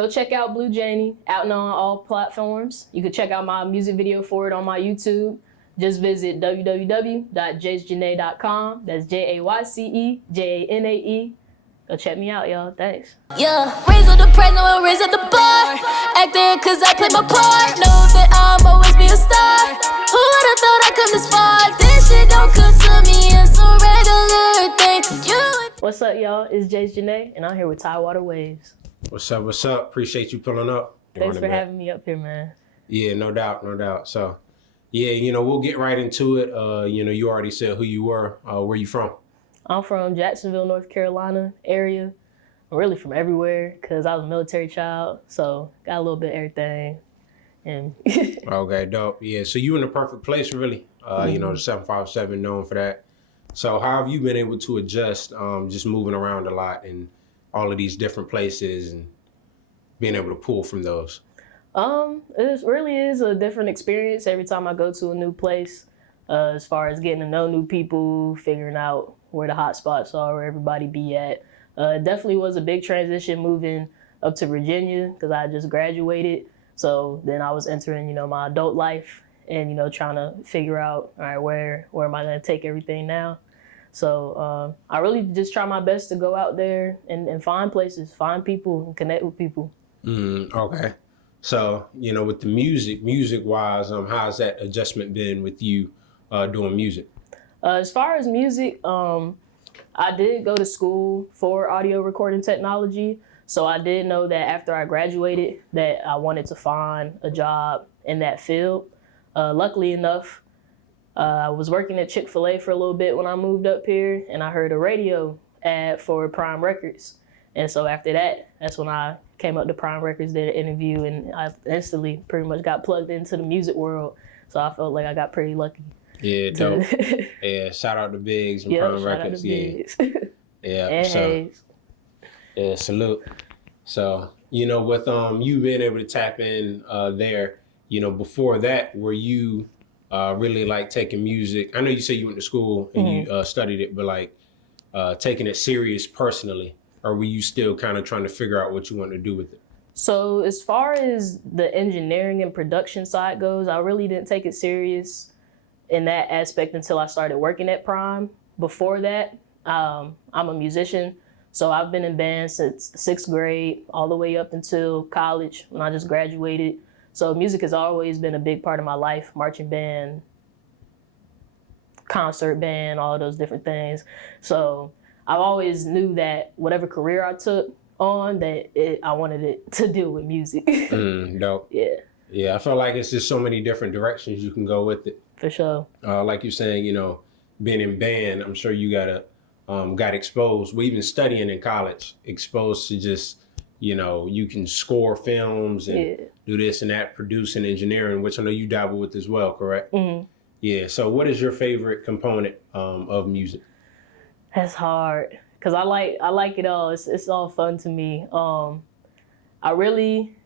go check out Blue Janey, out and on all platforms. You can check out my music video for it on my YouTube. Just visit www.jaycejanae.com. That's JayceJanae. Go check me out, y'all. Thanks. Yeah, raise up the price, no one raise up the bar. Acting cause I play my part. Know that I'm always be a star. Who would've thought I'd come this far? This shit don't come to me, it's a regular thing. What's up, y'all? It's Jayce Janae, and I'm here with Tidewater Waves. What's up? What's up? Appreciate you pulling up. Thanks for having me up here, man. Yeah, no doubt, no doubt. So, yeah, we'll get right into it. You already said who you were. Where you from? I'm from Jacksonville, North Carolina area. I'm really from everywhere because I was a military child, so got a little bit of everything. And Okay, dope. Yeah, so you in the perfect place, really. The 757 known for that. So how have you been able to adjust, just moving around a lot and all of these different places and being able to pull from those? It really is a different experience every time I go to a new place, as far as getting to know new people, figuring out where the hot spots are, where everybody be at. It definitely was a big transition moving up to Virginia because I just graduated. So then I was entering, my adult life and, trying to figure out, all right, where am I going to take everything now? So I really just try my best to go out there and find places, find people, and connect with people. Okay. So, with the music-wise, how's that adjustment been with you doing music? As far as music, I did go to school for audio recording technology. So I did know that after I graduated that I wanted to find a job in that field. Luckily enough, I was working at Chick-fil-A for a little bit when I moved up here, and I heard a radio ad for Prime Records. And so after that, that's when I came up to Prime Records, did an interview, and I instantly pretty much got plugged into the music world. So I felt like I got pretty lucky. Yeah, dope. Yeah, shout out to Biggs and Prime Records. Yeah, and so Hayes. Yeah, salute. So, with you being able to tap in there, before that, were you really like taking music? I know you said you went to school and you studied it, but like taking it serious personally, or were you still kind of trying to figure out what you wanted to do with it? So as far as the engineering and production side goes, I really didn't take it serious in that aspect until I started working at Prime. Before that, I'm a musician, so I've been in bands since the 6th grade all the way up until college when I just graduated. So music has always been a big part of my life, marching band, concert band, all of those different things. So I always knew that whatever career I took on, I wanted it to deal with music. Dope. Yeah. Yeah, I feel like it's just so many different directions you can go with it. For sure. Like you're saying, being in band, I'm sure you got exposed. Well, even studying in college, exposed to just, you can score films and do this and that, producing, engineering, which I know you dabble with as well, correct? Mm-hmm. Yeah. So what is your favorite component of music? That's hard because I like it all. It's all fun to me. I really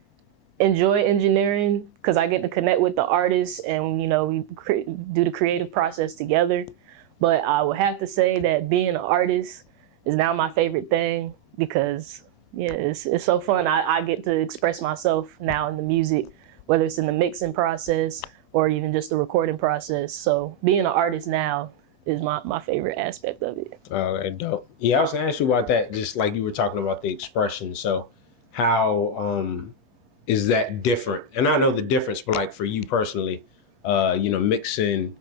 enjoy engineering because I get to connect with the artists and we do the creative process together. But I would have to say that being an artist is now my favorite thing because it's so fun. I get to express myself now in the music, whether it's in the mixing process or even just the recording process. So being an artist now is my favorite aspect of it. Oh, dope. Yeah, I was gonna ask you about that, just like you were talking about the expression. So how is that different? And I know the difference, but like for you personally, mixing,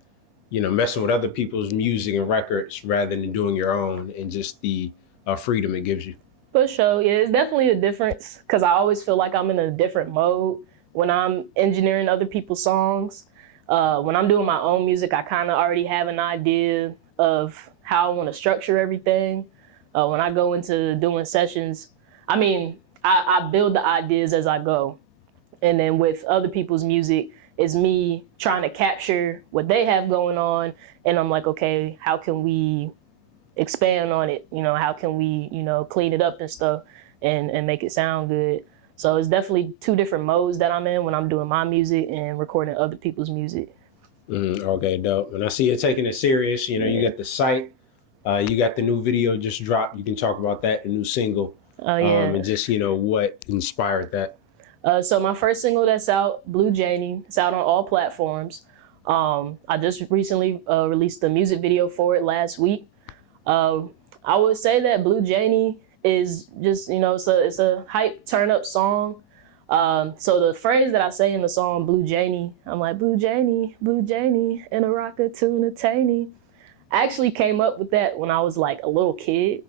messing with other people's music and records rather than doing your own and just the freedom it gives you. For sure, yeah, it's definitely a difference because I always feel like I'm in a different mode when I'm engineering other people's songs. When I'm doing my own music, I kind of already have an idea of how I want to structure everything. When I go into doing sessions, I build the ideas as I go. And then with other people's music, it's me trying to capture what they have going on. And I'm like, okay, how can we expand on it? How can we, clean it up and stuff and make it sound good? So it's definitely two different modes that I'm in when I'm doing my music and recording other people's music. Okay, dope. And I see you're taking it serious. You got the site, you got the new video just dropped. You can talk about that, the new single. Oh yeah. And just, what inspired that? So my first single that's out, Blue Janey, it's out on all platforms. I just recently released the music video for it last week. I would say that Blue Janey is just, it's a hype turn up song. So the phrase that I say in the song Blue Janey, I'm like, Blue Janey, in a rocker tuna taney. I actually came up with that when I was like a little kid,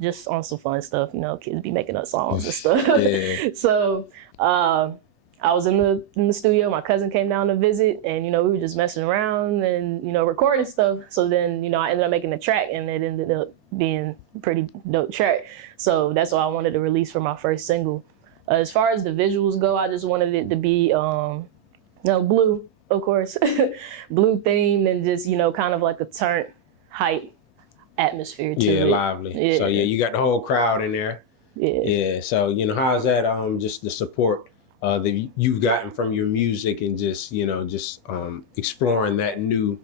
just on some fun stuff, kids be making up songs and stuff. Yeah. So I was in the studio, my cousin came down to visit, and we were just messing around and recording stuff. So then I ended up making the track, and it ended up being a pretty dope track. So that's what I wanted to release for my first single. As far as the visuals go, I just wanted it to be blue, of course, blue themed, and just kind of like a turnt hype atmosphere to it. Yeah, lively. Yeah. So yeah, you got the whole crowd in there. Yeah. Yeah. So how's that? Just the support that you've gotten from your music, and just exploring that new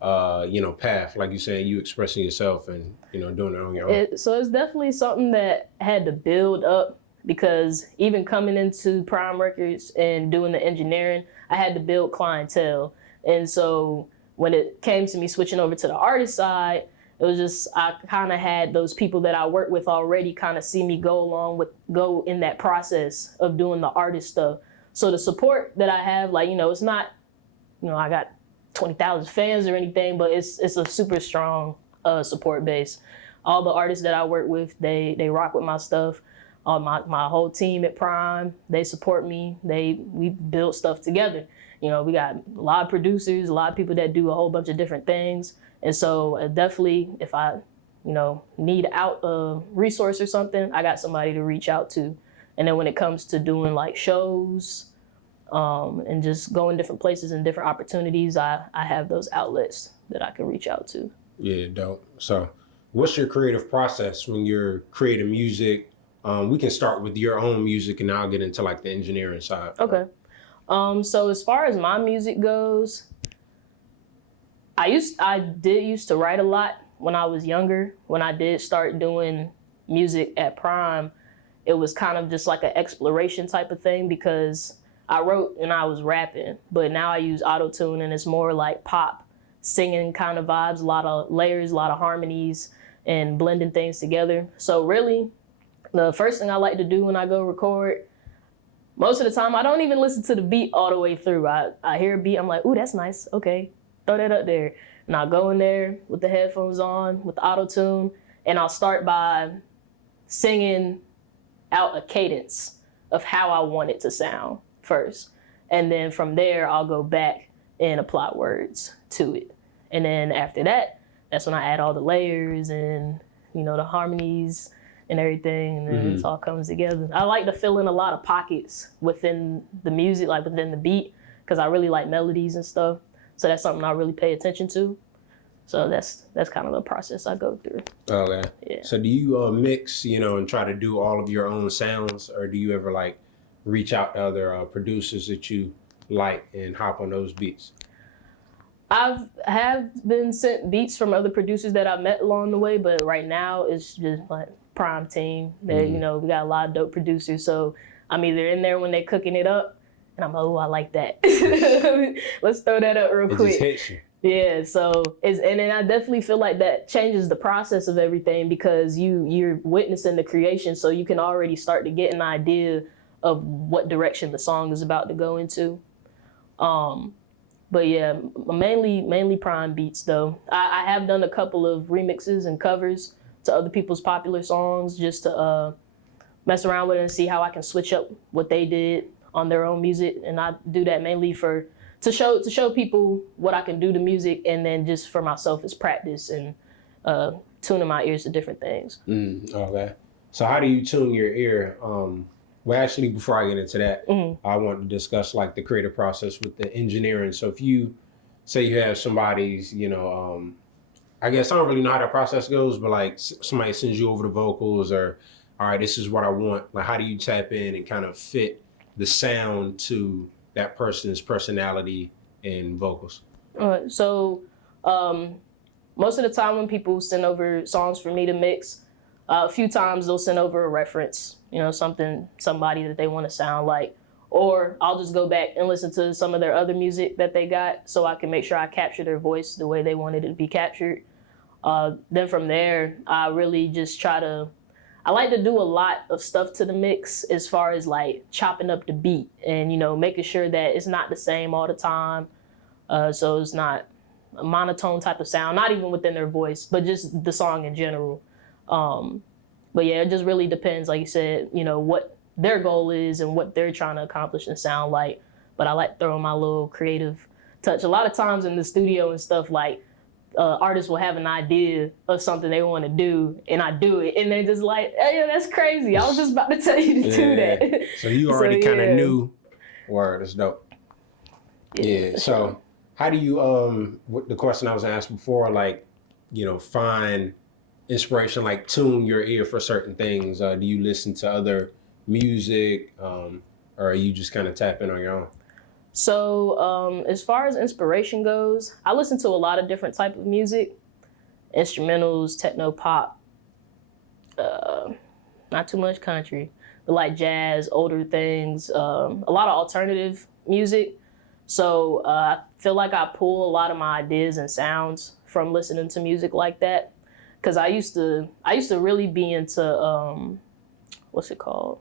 path, like you said, you expressing yourself and doing it on your own. So it's definitely something that had to build up, because even coming into Prime Records and doing the engineering, I had to build clientele. And so when it came to me switching over to the artist side, it was just, I kind of had those people that I work with already kind of see me go in that process of doing the artist stuff. So the support that I have, it's not, I got 20,000 fans or anything, but it's a super strong support base. All the artists that I work with, they rock with my stuff. My whole team at Prime, they support me. We build stuff together. We got a lot of producers, a lot of people that do a whole bunch of different things. And so definitely, if I, need out a resource or something, I got somebody to reach out to. And then when it comes to doing like shows and just going different places and different opportunities, I have those outlets that I can reach out to. Yeah, dope. So what's your creative process when you're creating music? We can start with your own music, and I'll get into like the engineering side. Okay. So as far as my music goes, I did used to write a lot when I was younger. When I did start doing music at Prime, it was kind of just like an exploration type of thing, because I wrote and I was rapping, but now I use auto-tune, and it's more like pop singing kind of vibes, a lot of layers, a lot of harmonies, and blending things together. So really, the first thing I like to do when I go record, most of the time, I don't even listen to the beat all the way through. I hear a beat, I'm like, ooh, that's nice. Okay, throw that up there. And I'll go in there with the headphones on, with the auto-tune, and I'll start by singing out a cadence of how I want it to sound first. And then from there, I'll go back and apply words to it. And then after that, that's when I add all the layers and, the harmonies and everything, and then it all comes together. I like to fill in a lot of pockets within the music, like within the beat, because I really like melodies and stuff. So that's something I really pay attention to. So that's kind of the process I go through. Okay. Yeah. So do you mix, and try to do all of your own sounds, or do you ever like reach out to other producers that you like and hop on those beats? I have been sent beats from other producers that I met along the way, but right now it's just like Prime team. They, we got a lot of dope producers, so I'm either in there when they're cooking it up, and I'm like, oh, I like that. Let's throw that up real quick. Just hits you. Yeah, so and then I definitely feel like that changes the process of everything, because you're witnessing the creation, so you can already start to get an idea of what direction the song is about to go into. But yeah, mainly Prime beats though. I have done a couple of remixes and covers to other people's popular songs, just to mess around with it and see how I can switch up what they did on their own music. And I do that mainly to show people what I can do to music, and then just for myself as practice and tuning my ears to different things. Okay. So how do you tune your ear? Well, actually, before I get into that, I want to discuss like the creative process with the engineering. So if you say you have somebody's, I guess I don't really know how that process goes, but like somebody sends you over the vocals, or, all right, this is what I want. Like, how do you tap in and kind of fit the sound to that person's personality and vocals? So most of the time when people send over songs for me to mix, A few times they'll send over a reference, somebody that they want to sound like. Or I'll just go back and listen to some of their other music that they got so I can make sure I capture their voice the way they wanted it to be captured. Then from there, I really just I like to do a lot of stuff to the mix as far as like chopping up the beat and, making sure that it's not the same all the time. So it's not a monotone type of sound, not even within their voice, but just the song in general. But yeah, it just really depends, like you said, what their goal is and what they're trying to accomplish and sound like. But I like throwing my little creative touch. A lot of times in the studio and stuff, like artists will have an idea of something they want to do, and I do it, and they're just like, "Hey, that's crazy! I was just about to tell you to do that." So you already kind of knew. Word, that's dope. Yeah. So how do you the question I was asked before, like, find inspiration, like tune your ear for certain things? Do you listen to other music, or are you just kind of tap in on your own? So as far as inspiration goes, I listen to a lot of different type of music, instrumentals, techno, pop, not too much country, but like jazz, older things, a lot of alternative music. So I feel like I pull a lot of my ideas and sounds from listening to music like that. Cause I used to really be into what's it called?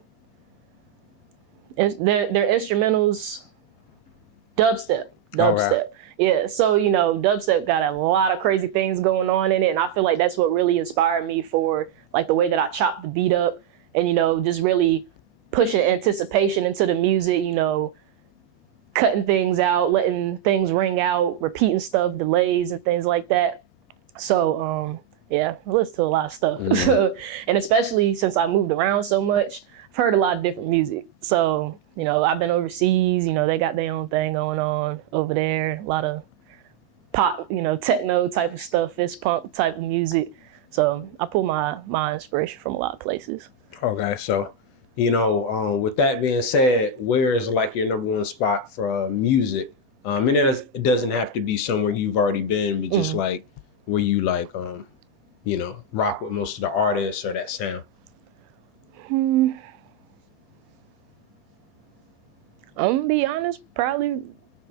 Their instrumentals, dubstep. Right. Yeah, so dubstep got a lot of crazy things going on in it, and I feel like that's what really inspired me for like the way that I chop the beat up, and just really pushing anticipation into the music, cutting things out, letting things ring out, repeating stuff, delays and things like that. So yeah, I listen to a lot of stuff. Mm-hmm. And especially since I moved around so much, I've heard a lot of different music. So, I've been overseas, they got their own thing going on over there. A lot of pop, techno type of stuff, fist pump type of music. So I pull my inspiration from a lot of places. Okay, so, with that being said, where is like your number one spot for music? And it doesn't have to be somewhere you've already been, but just like where you like, rock with most of the artists or that sound. I'm gonna be honest, probably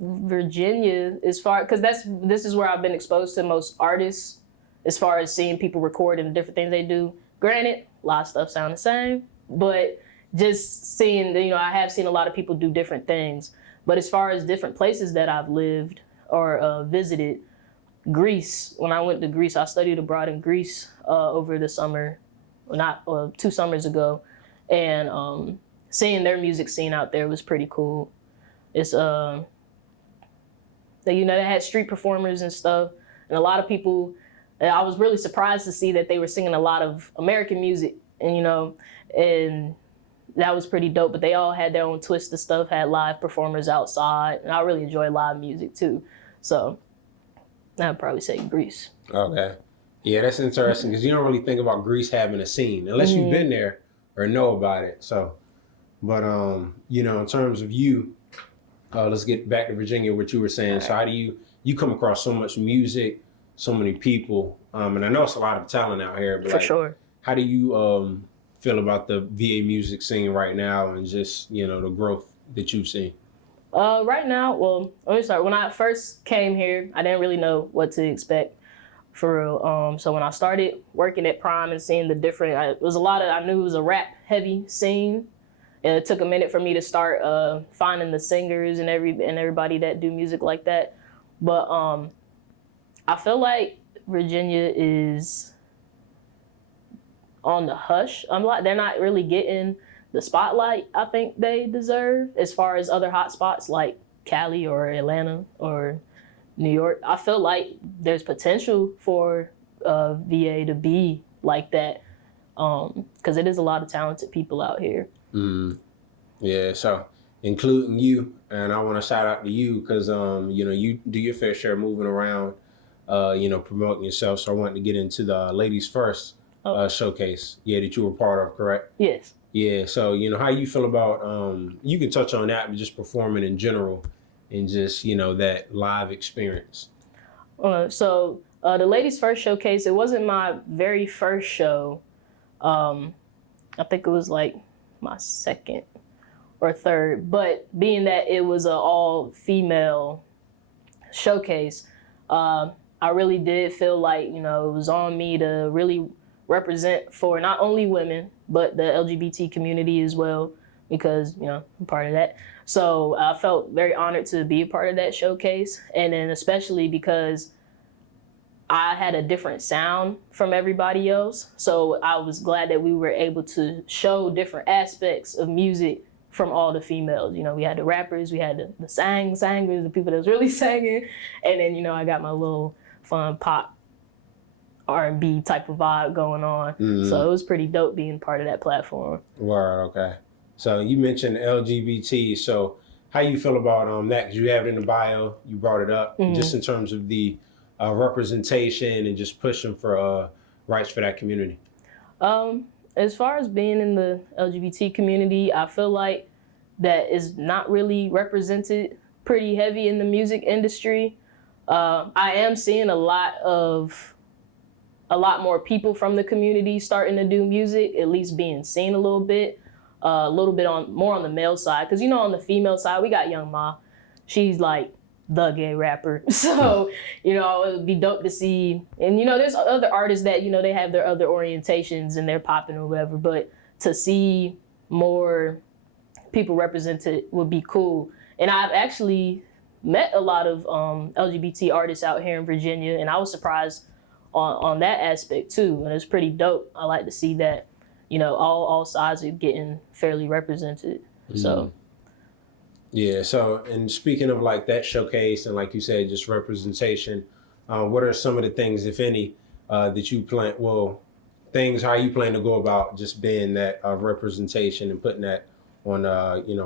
Virginia, because this is where I've been exposed to most artists as far as seeing people record and the different things they do. Granted, a lot of stuff sound the same, but just seeing, I have seen a lot of people do different things. But as far as different places that I've lived or visited, Greece, when I went to Greece, I studied abroad in Greece over the summer, 2 summers ago, and seeing their music scene out there was pretty cool. It's they had street performers and stuff, and a lot of people. I was really surprised to see that they were singing a lot of American music, and and that was pretty dope. But they all had their own twist of stuff, had live performers outside, and I really enjoy live music too. So I'd probably say Greece. Okay, yeah, that's interesting because you don't really think about Greece having a scene unless you've been there or know about it. So. But, in terms of you, let's get back to Virginia, what you were saying. Right. So how do you come across so much music, so many people? And I know it's a lot of talent out here, but for sure. How do you feel about the VA music scene right now and just, the growth that you've seen? Right now, well, let me start. When I first came here, I didn't really know what to expect for real. So when I started working at Prime and seeing the different, I knew it was a rap heavy scene. And it took a minute for me to start finding the singers and everybody that do music like that. But I feel like Virginia is on the hush. They're not really getting the spotlight I think they deserve as far as other hot spots like Cali or Atlanta or New York. I feel like there's potential for VA to be like that because it is a lot of talented people out here. Yeah, so including you, and I want to shout out to you because you do your fair share moving around, promoting yourself. So I wanted to get into the Ladies First showcase, that you were part of, correct? Yes. Yeah, so how you feel about you can touch on that, but just performing in general and just that live experience. So the Ladies First showcase, it wasn't my very first show. I think it was like my second or third, but being that it was an all-female showcase, I really did feel like, it was on me to really represent for not only women, but the LGBT community as well, because, I'm part of that. So I felt very honored to be a part of that showcase. And then especially because I had a different sound from everybody else. So I was glad that we were able to show different aspects of music from all the females. We had the rappers, we had the singers, the people that was really singing. And then, I got my little fun pop R&B type of vibe going on. Mm-hmm. So it was pretty dope being part of that platform. Word, okay. So you mentioned LGBT. So how you feel about that? Because you have it in the bio, you brought it up, just in terms of the representation and just pushing for rights for that community. As far as being in the LGBT community, I feel like that is not really represented pretty heavy in the music industry. I am seeing a lot more people from the community starting to do music, at least being seen a little bit more on the male side. Because, on the female side, we got Young Ma. She's like the gay rapper. So, it would be dope to see. And, there's other artists that, they have their other orientations and they're popping or whatever. But to see more people represented would be cool. And I've actually met a lot of LGBT artists out here in Virginia, and I was surprised on that aspect too. And it's pretty dope. I like to see that, all sides are getting fairly represented. So. Yeah. So, and speaking of like that showcase and like you said, just representation, what are some of the things, if any, that you plan? Well, how you plan to go about just being that representation and putting that on,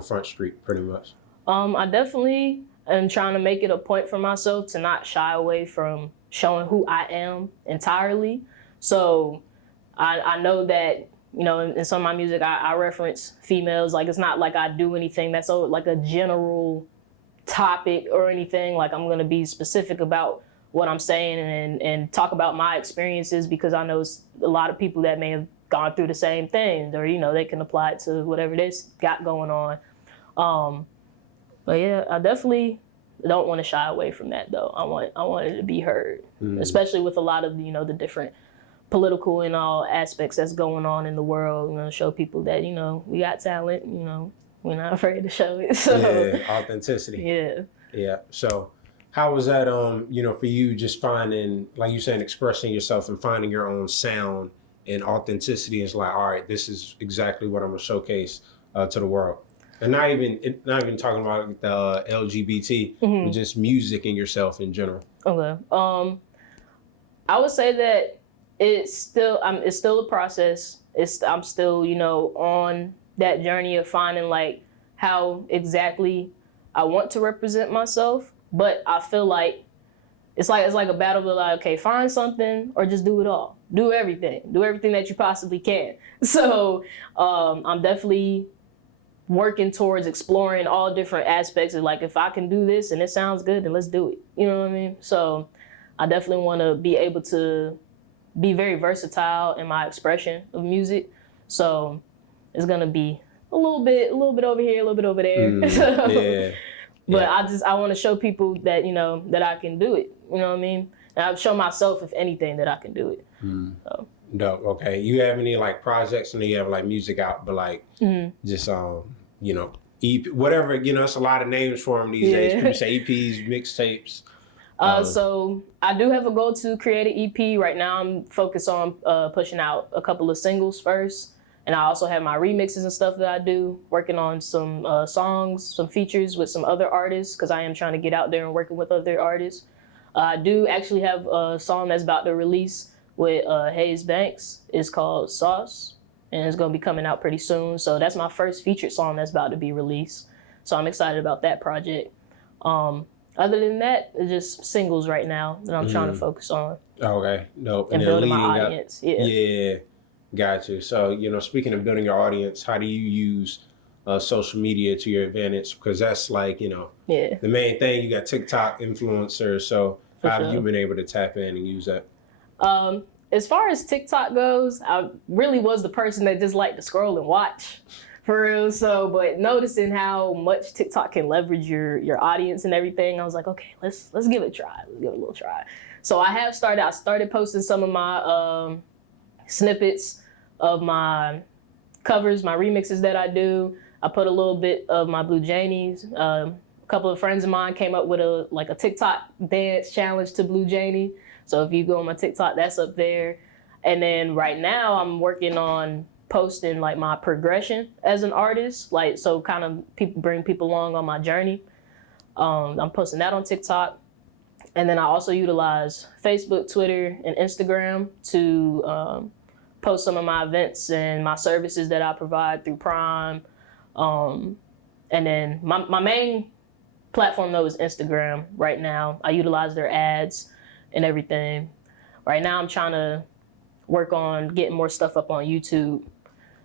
Front Street, pretty much. I definitely am trying to make it a point for myself to not shy away from showing who I am entirely. So I know that, in some of my music, I reference females. Like, it's not like I do anything that's like a general topic or anything. Like, I'm going to be specific about what I'm saying and talk about my experiences, because I know it's a lot of people that may have gone through the same thing, or, they can apply it to whatever they got going on. But yeah, I definitely don't want to shy away from that though. I want it to be heard, especially with a lot of, the different political and all aspects that's going on in the world, show people that, we got talent, we're not afraid to show it. So, yeah, authenticity. Yeah. Yeah. So how was that, for you just finding, like you said, expressing yourself and finding your own sound and authenticity is like, all right, this is exactly what I'm gonna showcase to the world. And not even talking about the LGBT, but just music and yourself in general. Okay. I would say that it's still a process. I'm still, on that journey of finding like how exactly I want to represent myself. But I feel like it's like a battle of like, okay, find something or just do it all. Do everything that you possibly can. So I'm definitely working towards exploring all different aspects of like, if I can do this and it sounds good, then let's do it. You know what I mean? So I definitely want to be able to be very versatile in my expression of music. So it's gonna be a little bit over here, a little bit over there. Yeah. But I want to show people that, that I can do it. You know what I mean? And I'll show myself, if anything, that I can do it. So. Dope. Okay. You have any like projects? And you have like music out, but like just EP, whatever. It's a lot of names for them these days. People say EPs, mixtapes. So I do have a goal to create an EP. Right now, I'm focused on pushing out a couple of singles first. And I also have my remixes and stuff that I do, working on some songs, some features with some other artists, because I am trying to get out there and working with other artists. I do actually have a song that's about to release with Hayes Banks. It's called Sauce, and it's going to be coming out pretty soon. So that's my first featured song that's about to be released. So I'm excited about that project. Other than that, it's just singles right now that I'm trying to focus on. Okay, dope. And building my audience. Yeah. Got you. So, speaking of building your audience, how do you use social media to your advantage? Because that's like, the main thing. You got TikTok influencers. So how have you been able to tap in and use that? As far as TikTok goes, I really was the person that just liked to scroll and watch, for real. So, but noticing how much TikTok can leverage your audience and everything, I was like, okay, let's give it a try. Let's give it a little try. So I started posting some of my snippets of my covers, my remixes that I do. I put a little bit of my Blue Janeys. A couple of friends of mine came up with a TikTok dance challenge to Blue Janey. So if you go on my TikTok, that's up there. And then right now I'm working on posting like my progression as an artist, like so kind of bring people along on my journey. I'm posting that on TikTok. And then I also utilize Facebook, Twitter, and Instagram to post some of my events and my services that I provide through Prime. And then my main platform though is Instagram right now. I utilize their ads and everything. Right now I'm trying to work on getting more stuff up on YouTube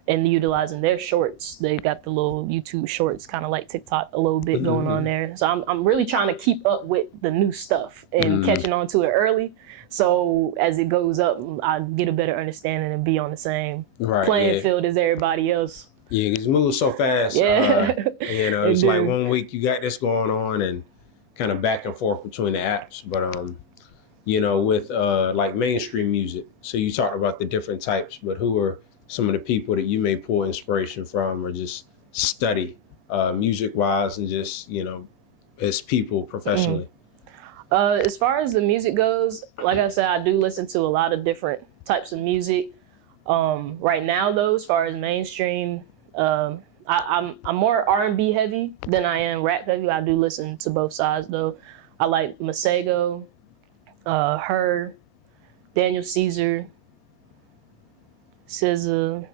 and utilizing their shorts. They got the little YouTube shorts, kind of like TikTok a little bit going on there. So I'm really trying to keep up with the new stuff and catching on to it early. So as it goes up, I get a better understanding and be on the same playing field as everybody else. Yeah, it's moving so fast. Yeah. It's like 1 week you got this going on and kind of back and forth between the apps. But with like mainstream music, so you talked about the different types, but who are some of the people that you may pull inspiration from or just study music wise and just, as people professionally? As far as the music goes, like I said, I do listen to a lot of different types of music. Right now though, as far as mainstream, I'm more R&B heavy than I am rap heavy. I do listen to both sides though. I like Masego, Her, Daniel Caesar, SZA.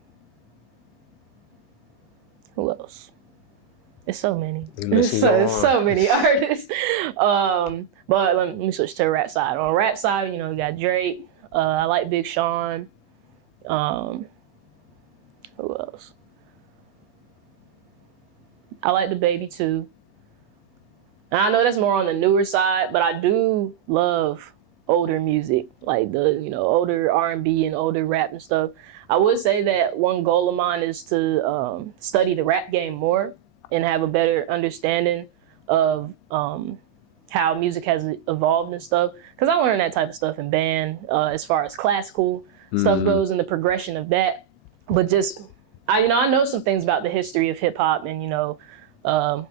Who else? It's so many. So many artists. But let me switch to the rap side. On the rap side, you got Drake. I like Big Sean. Who else? I like the Baby too. And I know that's more on the newer side, but I do love older music, like the older R&B and older rap and stuff. I would say that one goal of mine is to study the rap game more and have a better understanding of how music has evolved and stuff. Because I learned that type of stuff in band as far as classical stuff goes and the progression of that. But just, I know some things about the history of hip hop and,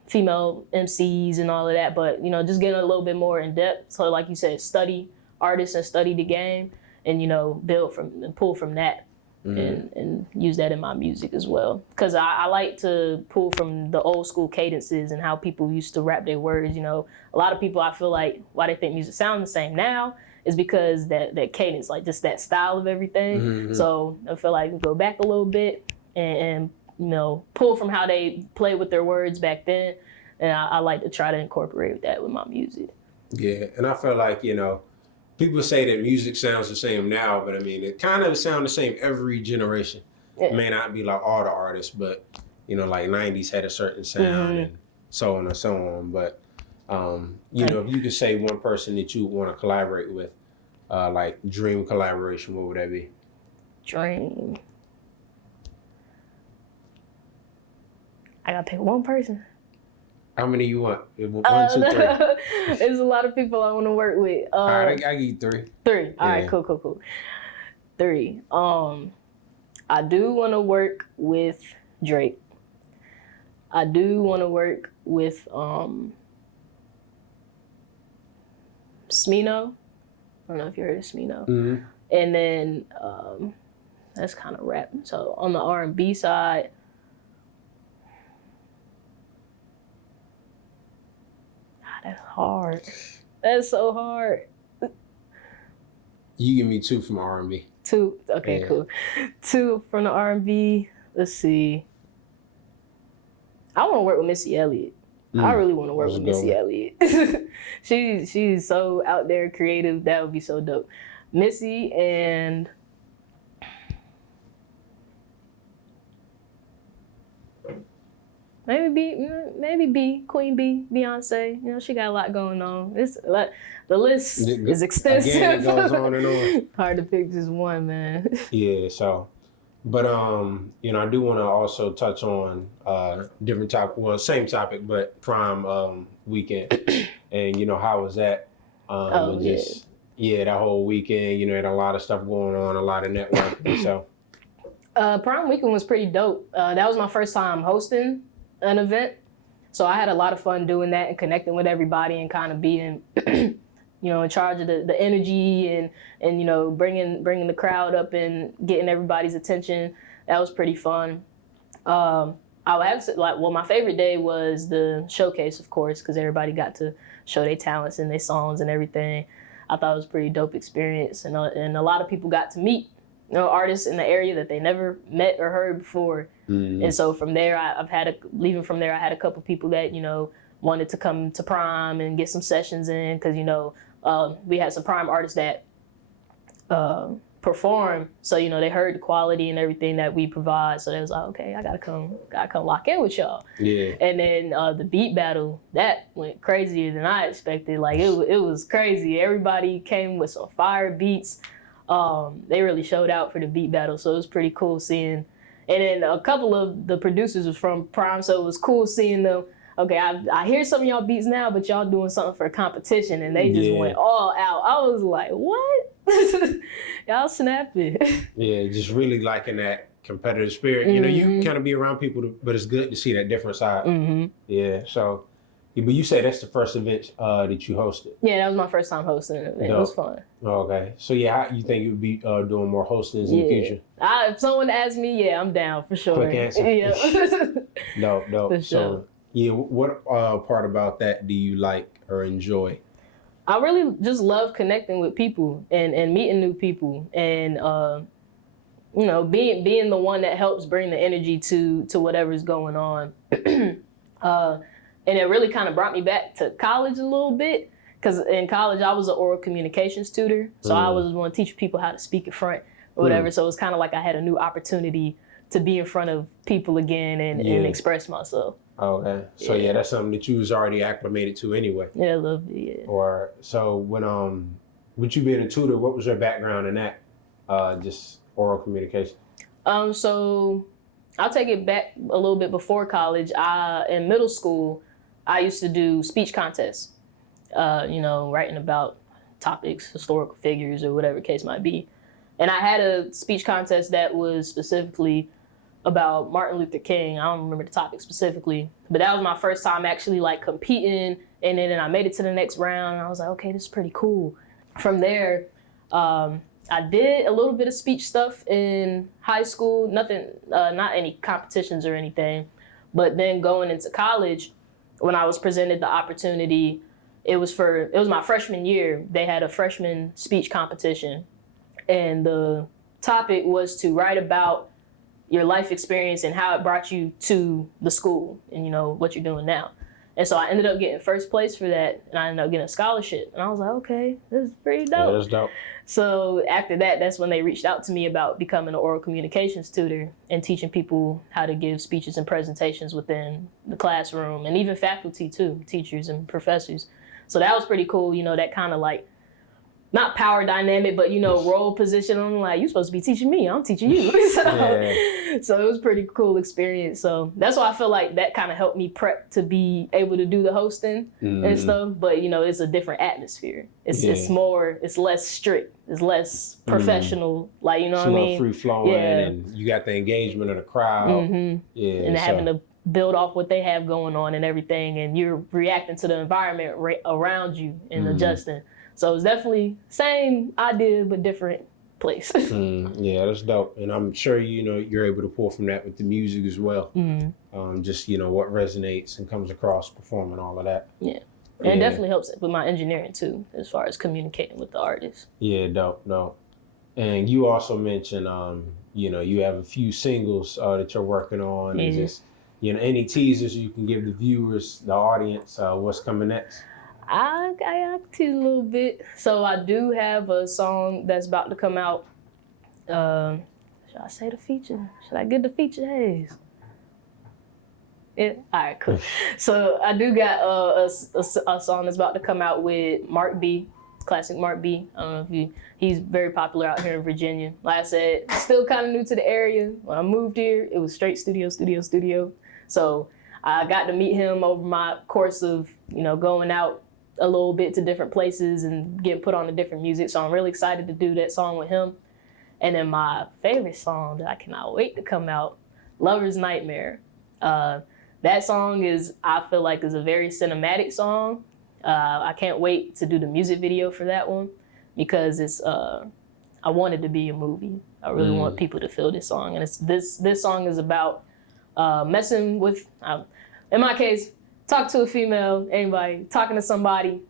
female MCs and all of that, but, just getting a little bit more in depth. So like you said, study artists and study the game and, build from and pull from that. And use that in my music as well. Because I like to pull from the old school cadences and how people used to rap their words. A lot of people, I feel like, why they think music sounds the same now is because that cadence, like just that style of everything. So I feel like we go back a little bit and pull from how they play with their words back then. And I like to try to incorporate that with my music. Yeah, and I feel like, people say that music sounds the same now, but I mean, it kind of sounds the same every generation. It may not be like all the artists, but, like 90s had a certain sound and so on and so on. But, if you could say one person that you want to collaborate with, like dream collaboration, what would that be? Dream. I got to pick one person. How many you want? 1, 2, 3. There's a lot of people I want to work with. All right, I give you 3. 3. All right, cool. 3. I do want to work with Drake. I do want to work with Smino. I don't know if you heard of Smino. And then that's kind of rap. So on the R&B side, that's hard. That's so hard. You give me 2 from R&B. 2? Okay, cool. 2 from the R&B. Let's see. I want to work with Missy Elliott. I really want to work with Missy Elliott. She's so out there creative. That would be so dope. Missy and maybe B, Queen B, Beyonce. You know, she got a lot going on. The list is extensive. Again, it goes on and on. Hard to pick just one, man. Yeah, so, but you know, I do want to also touch on different topic. Well, same topic, but prom weekend, and you know, how was that? That whole weekend. You know, had a lot of stuff going on, a lot of networking. So, prom weekend was pretty dope. That was my first time hosting an event, so I had a lot of fun doing that and connecting with everybody and kind of being, you know, in charge of the energy and you know, bringing the crowd up and getting everybody's attention. That was pretty fun. I would have to, my favorite day was the showcase, of course, because everybody got to show their talents and their songs and everything. I thought it was a pretty dope experience, and a lot of people got to meet, you know, artists in the area that they never met or heard before. Mm-hmm. And so from there, leaving from there, I had a couple people that, you know, wanted to come to Prime and get some sessions in, because, you know, we had some Prime artists that perform, so, you know, they heard the quality and everything that we provide, so they was like, okay, I gotta come lock in with y'all. Yeah. And then the beat battle, that went crazier than I expected. Like, it was crazy. Everybody came with some fire beats. They really showed out for the beat battle, so it was pretty cool seeing. And then a couple of the producers was from Prime, so it was cool seeing them. Okay, I hear some of y'all beats now, but y'all doing something for a competition, and they just went all out. I was like, what? Y'all snapping. Yeah, just really liking that competitive spirit. Mm-hmm. You know, you kind of be around people, but it's good to see that different side. Mm-hmm. Yeah, so, but you say that's the first event that you hosted. Yeah, that was my first time hosting an event. It was fun. Okay, so yeah, how you think you would be doing more hostings in the future? If someone asks me, yeah, I'm down for sure. Quick answer. Yeah. No. For sure. So, yeah, what part about that do you like or enjoy? I really just love connecting with people and meeting new people, and you know, being the one that helps bring the energy to whatever's going on. And it really kind of brought me back to college a little bit, because in college I was an oral communications tutor, so I was want to teach people how to speak in front or whatever. So it was kind of like I had a new opportunity to be in front of people again and express myself. Okay, so yeah, that's something that you was already acclimated to anyway. Yeah, a little bit. Yeah. Or so when with you being a tutor, what was your background in that? Just oral communication. So I'll take it back a little bit before college. In middle school, I used to do speech contests. You know, writing about topics, historical figures, or whatever case might be. And I had a speech contest that was specifically about Martin Luther King. I don't remember the topic specifically, but that was my first time actually like competing, and then I made it to the next round, and I was like, okay, this is pretty cool. From there, I did a little bit of speech stuff in high school, nothing, not any competitions or anything, but then going into college, when I was presented the opportunity, it was my freshman year, they had a freshman speech competition, and the topic was to write about your life experience and how it brought you to the school and, you know, what you're doing now. And so I ended up getting first place for that, and I ended up getting a scholarship. And I was like, okay, this is pretty dope. Yeah, that's dope. So after that, that's when they reached out to me about becoming an oral communications tutor and teaching people how to give speeches and presentations within the classroom, and even faculty too, teachers and professors. So that was pretty cool, you know, that kind of like, not power dynamic, but, you know, role position. I'm like, you're supposed to be teaching me, I'm teaching you. So it was a pretty cool experience. So that's why I feel like that kind of helped me prep to be able to do the hosting and stuff. But, you know, it's a different atmosphere. It's less strict. It's less professional. Like, you know what I mean? It's more free flowing, and you got the engagement of the crowd. Mm-hmm. Yeah, and having to build off what they have going on and everything, and you're reacting to the environment around you and adjusting. So it's definitely same idea, but different place. Yeah, that's dope. And I'm sure, you know, you're able to pull from that with the music as well. Just, you know, what resonates and comes across performing all of that. Yeah. And it definitely helps with my engineering too, as far as communicating with the artists. Yeah, dope. And you also mentioned, you know, you have a few singles that you're working on. And just, you know, any teasers you can give the viewers, the audience, what's coming next? I tease a little bit. So I do have a song that's about to come out. Should I say the feature? Should I get the feature, Hayes? Yeah. All right, cool. So I do got a song that's about to come out with Mark B, classic Mark B. I don't know if he's very popular out here in Virginia. Like I said, still kind of new to the area. When I moved here, it was straight studio. So I got to meet him over my course of, going out a little bit to different places and getting put on to different music. So I'm really excited to do that song with him. And then my favorite song that I cannot wait to come out, Lover's Nightmare. That song I feel like is a very cinematic song. I can't wait to do the music video for that one because I want it to be a movie. I really want people to feel this song. And this song is about messing with, in my case, talk to a female, anybody, talking to somebody.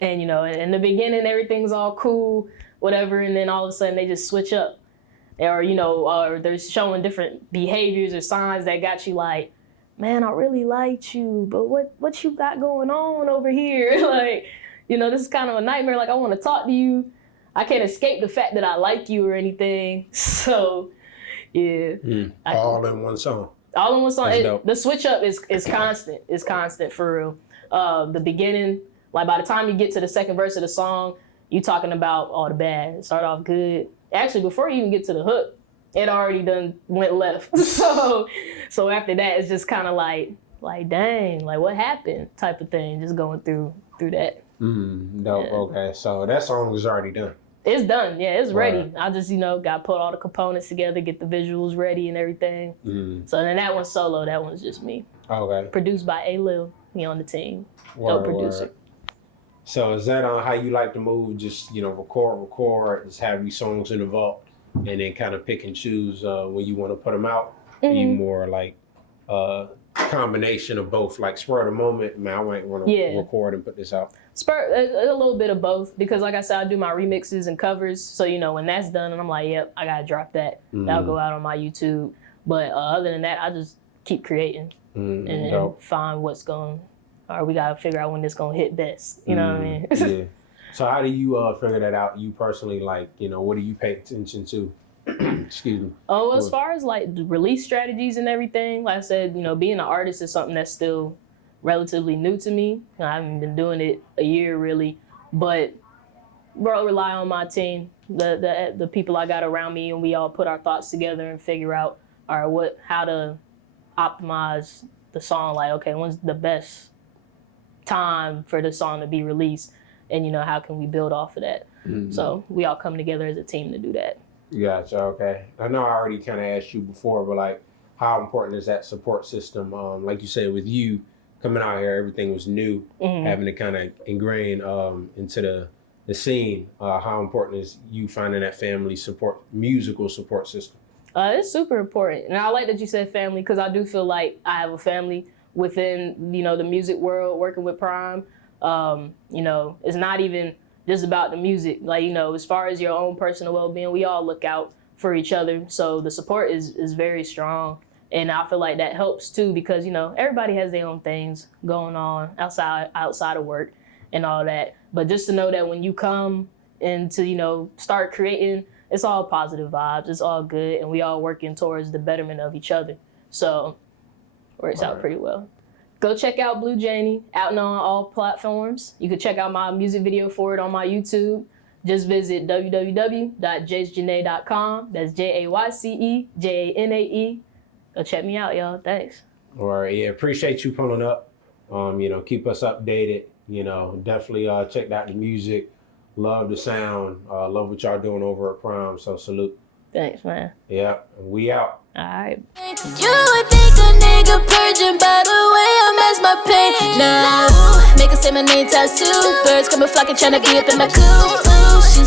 And, in the beginning, everything's all cool, whatever. And then all of a sudden they just switch up. Or they're showing different behaviors or signs that got you like, man, I really liked you, but what you got going on over here? Like, this is kind of a nightmare. Like, I want to talk to you. I can't escape the fact that I like you or anything. So, yeah. All in one song. All in one song. The switch up is constant. It's constant for real. The beginning, like by the time you get to the second verse of the song, you talking about all the bad. Start off good. Actually, before you even get to the hook, it already done went left. So after that, it's just kind of like dang, like what happened type of thing. Just going through that. No, yeah. Okay. So that song is already done. It's done. Yeah, it's ready. Right. I just, got to put all the components together, get the visuals ready and everything. So then that one's solo. That one's just me. Okay. Produced by A-Lil. He on the team. Dope producer. So is that how you like to move? Just, record, just have these songs in the vault and then kind of pick and choose when you want to put them out? Are you more like combination of both, like spur of the moment, man, I might want to record and put this out? Spur, a little bit of both, because like I said, I do my remixes and covers. So, when that's done and I'm like, yep, I got to drop that. That'll go out on my YouTube. But other than that, I just keep creating and find what's going, or we got to figure out when this going to hit best. You know what I mean? Yeah. So how do you figure that out? You personally, like, what do you pay attention to? Excuse me. Oh, well, as far as like the release strategies and everything, like I said, being an artist is something that's still relatively new to me. I haven't been doing it a year really, but rely on my team, the people I got around me, and we all put our thoughts together and figure out, all right, how to optimize the song. Like, okay, when's the best time for the song to be released, and how can we build off of that? So we all come together as a team to do that. Gotcha. Okay. I know I already kind of asked you before, but like, how important is that support system? Like you said, with you coming out here, everything was new, having to kind of ingrain into the scene. How important is you finding that family support, musical support system? It's super important, and I like that you said family, because I do feel like I have a family within the music world, working with Prime. It's not even just about the music. Like, as far as your own personal well-being, we all look out for each other. So the support is very strong. And I feel like that helps too, because, everybody has their own things going on outside of work and all that. But just to know that when you come and to, start creating, it's all positive vibes. It's all good. And we all working towards the betterment of each other. So works out pretty well. Go check out Blue Janey, out on all platforms. You can check out my music video for it on my YouTube. Just visit www.jaycejanae.com. That's JayceJanae. Go check me out, y'all. Thanks. All right. Yeah, appreciate you pulling up. Keep us updated. Definitely check out the music. Love the sound. Love what y'all doing over at Prime. So salute. Thanks, man. Yeah, we out. All right. You would think a nigga purging by the way I mask my pain. Now, make her say my name tattoo. Birds coming flocking, trying to be up in my coop. She